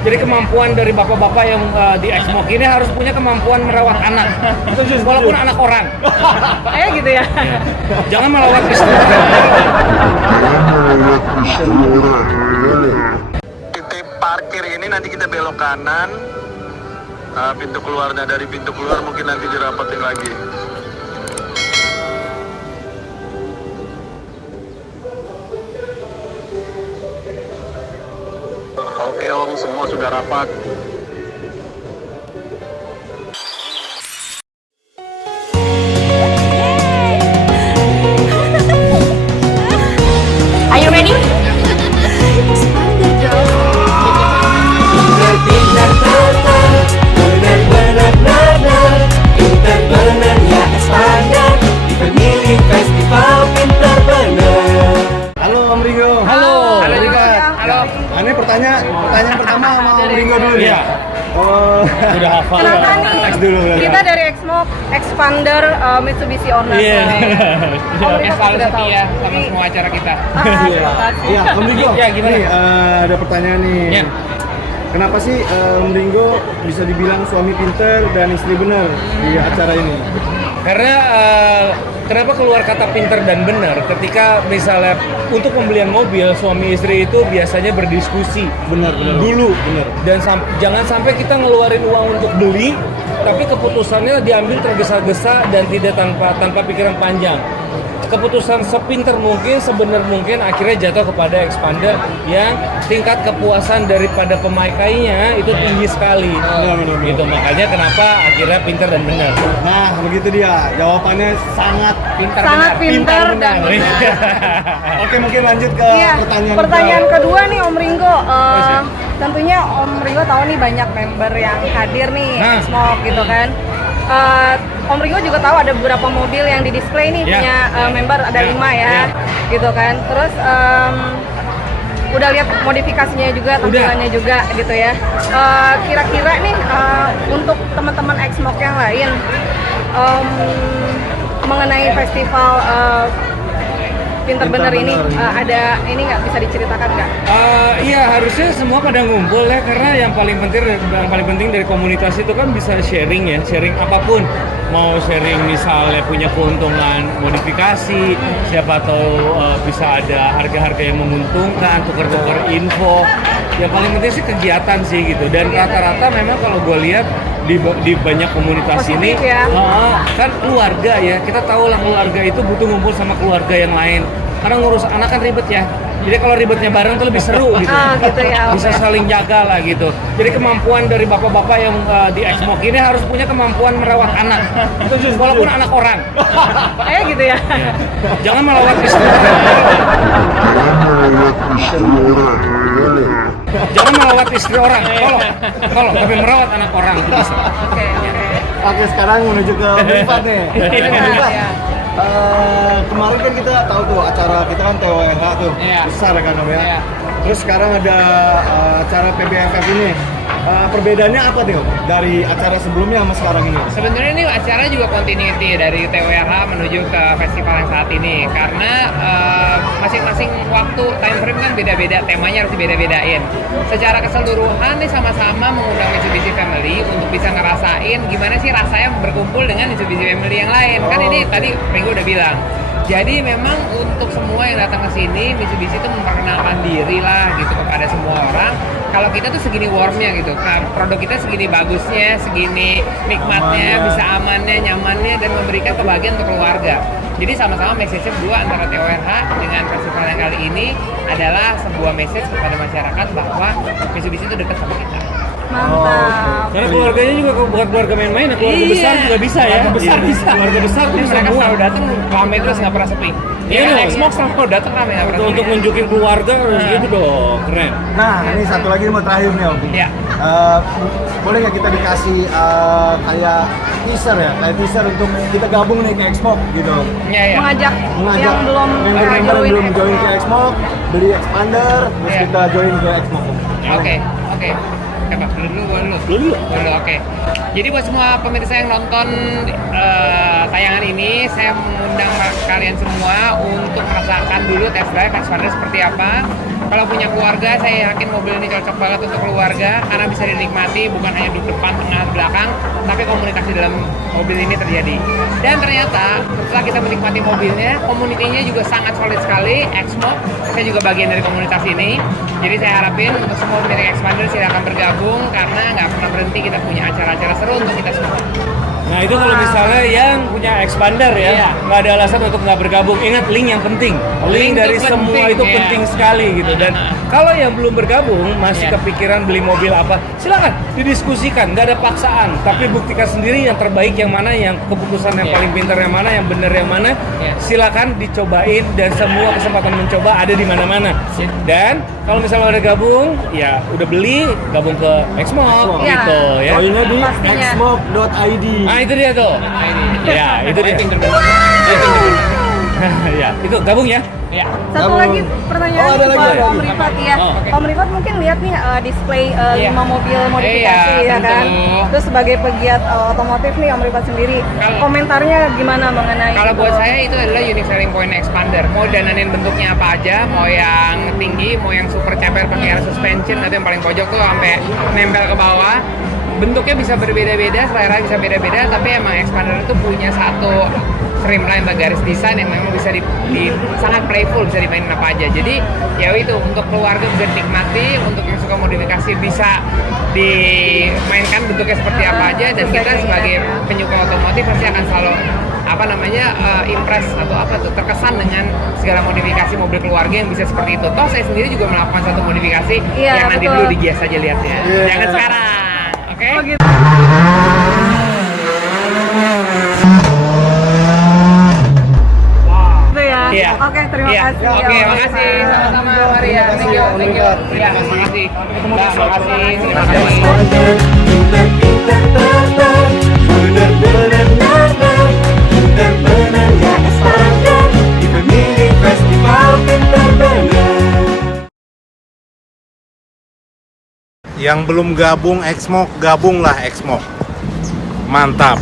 Jadi kemampuan dari bapak-bapak yang di Exmo ini harus punya kemampuan merawat anak, walaupun anak orang. Gitu ya. Jangan melawat istri. Titik parkir ini nanti kita belok kanan. Pintu keluarnya dari pintu keluar mungkin nanti dirapatin lagi. Oke Om, semua sudah rapat. Are you ready? Halo Om Ringo. Halo. Halo juga. Halo. Ini pertanyaan pertama sama Om Ringo dulu nih. Iya. Oh, Udah hafal. Kenapa nih? Next dulu berarti. Kita dari Exmo Expander Mitsubishi Owner. Iya. Om Ringo Selalu sudah tahu. setia sama semua acara kita. Terima kasih. Iya, Om Ringo. Iya, gimana? Nih, ada pertanyaan nih. Iya. Kenapa sih Om Ringo bisa dibilang suami pinter dan istri benar di acara ini? Karena kenapa keluar kata pinter dan benar ketika misalnya untuk pembelian mobil suami istri itu biasanya berdiskusi Benar. dulu Benar. dan jangan sampai kita ngeluarin uang untuk beli tapi keputusannya diambil tergesa-gesa dan tidak tanpa pikiran panjang. Keputusan sepinter mungkin, sebenar mungkin akhirnya jatuh kepada expander yang tingkat kepuasan daripada pemakainya itu tinggi sekali. Benar. Gitu makanya kenapa akhirnya pinter dan benar. Nah, begitu dia. Jawabannya sangat Sangat pinter dan benar. benar. Oke, mungkin lanjut ke Iya, pertanyaan kedua nih Om Ringo. Tentunya Om Ringo tahu nih banyak member yang hadir nih Nah. Exmo gitu kan. Om Ringo juga tahu ada beberapa mobil yang di display nih Ya. punya member ada 5 ya, gitu kan. Terus udah lihat modifikasinya juga, tampilannya juga gitu ya. Kira-kira nih untuk teman-teman Exmo yang lain mengenai festival Pinter Bener ini ada ini nggak bisa diceritakan nggak? Iya harusnya semua pada ngumpul ya karena yang paling penting dari komunitas itu kan bisa sharing ya, sharing apapun. Mau sharing misalnya punya keuntungan modifikasi, siapa tahu bisa ada harga-harga yang menguntungkan, tukar-tukar info. Yang paling penting sih kegiatan sih gitu. Dan rata-rata memang kalau gue lihat di banyak komunitas Positif ini ya. kan keluarga ya, kita tahu lah keluarga itu butuh ngumpul sama keluarga yang lain karena ngurus anak kan ribet ya, jadi kalau ribetnya bareng tuh lebih seru gitu. Gitu ya. Bisa saling jaga lah gitu. Jadi kemampuan dari bapak-bapak yang di Exmo ini harus punya kemampuan merawat anak, walaupun anak orang. Gitu ya. Jangan melawat istri. Jangan melawat istri orang. Kalau tapi merawat anak orang itu bisa. Oke, sekarang menuju ke Rifat nih. Rifat, kemarin kan kita tahu tuh acara kita kan TOLH tuh, Iya. besar kan Om ya. Iya. Terus sekarang ada acara PBFF ini. Perbedaannya apa nih Om dari acara sebelumnya sama sekarang ini? Sebenarnya ini acara juga continuity dari TWRH menuju ke festival yang saat ini karena masing-masing waktu time frame kan beda-beda, temanya harus dibeda-bedain. Secara keseluruhan nih sama-sama mengundang Mitsubishi Family untuk bisa ngerasain gimana sih rasanya berkumpul dengan Mitsubishi Family yang lain. Kan ini tadi Ringo udah bilang. Jadi memang untuk semua yang datang ke sini Mitsubishi itu memperkenalkan diri lah gitu kepada semua orang. Kalau kita tuh segini warmnya gitu, produk kita segini bagusnya, segini nikmatnya, bisa amannya, nyamannya, dan memberikan kebahagiaan untuk keluarga. Jadi sama-sama message-nya berdua antara TORH dengan festival yang kali ini adalah sebuah message kepada masyarakat bahwa Mitsubishi itu dekat sama kita. Mantap. Karena keluarganya juga bukan keluarga main-main, keluarga Iya. besar juga bisa ya. Keluarga besar bisa. Keluarga besar tuh Jadi bisa mereka semua. selalu datang rame terus nggak pernah sepi. Iya, Iya, dong. Xbox selalu datang rame nggak pernah Untuk sepi. nunjukin keluarga harus gitu dong, keren. Nah, ini satu lagi mau terakhir nih Om. Iya. Boleh nggak kita dikasih kayak teaser ya, kayak teaser untuk kita gabung nih ke Exmo gitu. Iya, iya. Mengajak Mengajak yang belum member-member yang join belum Exmo. join ke Exmo, beli Expander, terus Iya. kita join ke Exmo. Oke. Coba dulu. Oke. Jadi buat semua pemirsa yang nonton tayangan ini, saya mengundang kalian semua untuk merasakan dulu test drive Expander seperti apa. Kalau punya keluarga, saya yakin mobil ini cocok banget untuk keluarga karena bisa dinikmati bukan hanya duduk depan, tengah, belakang, tapi komunikasi dalam mobil ini terjadi. Dan ternyata setelah kita menikmati mobilnya, komunitinya juga sangat solid sekali. Exmo, saya juga bagian dari komunitas ini. Jadi saya harapin untuk semua pemilik Xpander silakan bergabung karena nggak pernah berhenti kita punya acara-acara seru untuk kita semua. Nah itu kalau misalnya yang punya Xpander ya, Iya. nggak ada alasan untuk nggak bergabung. Ingat link yang penting, link Link dari itu semua penting, itu iya. penting sekali gitu. Dan kalau yang belum bergabung masih Iya. kepikiran beli mobil apa, silakan didiskusikan, nggak ada paksaan. Tapi buktikan sendiri yang terbaik yang mana, yang keputusan yang Iya. paling pintar yang mana, yang benar yang mana. Iya. Silakan dicobain dan semua kesempatan mencoba ada di mana-mana. Iya. Dan kalau misalnya udah gabung, ya udah beli, gabung ke Xmo Iya. gitu ya. Poinnya di Pastinya. xmob.id. Nah itu dia tuh. Nah, ini. Ya, itu dia. Ya, itu gabung ya. Ya. Satu Kamu- lagi pertanyaan Oh, ada lagi, buat ada Om lagi. Rifat ya. Oh, oke. Om Rifat mungkin lihat nih display Iya. 5 mobil modifikasi Iya, ya kan. tentu. Terus sebagai pegiat otomotif nih Om Rifat sendiri, Kalau- komentarnya gimana mengenai Kalau itu? buat saya itu adalah unique selling point Xpander. Mau dananin bentuknya apa aja, mau yang tinggi, mau yang super ceper pakai air suspension atau yang paling pojok tuh sampai nempel ke bawah. Bentuknya bisa berbeda-beda, selera bisa beda-beda, tapi emang Xpander itu punya satu streamline atau garis desain yang memang bisa sangat playful, bisa dimainin apa aja. Jadi ya itu untuk keluarga bisa dinikmati, untuk yang suka modifikasi bisa dimainkan bentuknya seperti apa aja, dan kita sebagai penyuka otomotif pasti akan selalu impress atau terkesan dengan segala modifikasi mobil keluarga yang bisa seperti itu. Toh saya sendiri juga melakukan satu modifikasi Iya, yang nanti betul. dulu di Gias aja lihatnya. Iya. Jangan sekarang, oke? Oh, gitu. Gitu ya. Iya. Oke, terima Iya. kasih. Oke, Om makasih. Rifat. Sama-sama, Mari ya. Thank you. Thank you. Iya, makasih. Mbak, makasih. Terima kasih. Pintar-pintar terbang, benar-benar nerdang, benar-benar ya Xpander, di pemilik festival pintar benar. Yang belum gabung Xmo, gabunglah Xmo. Mantap.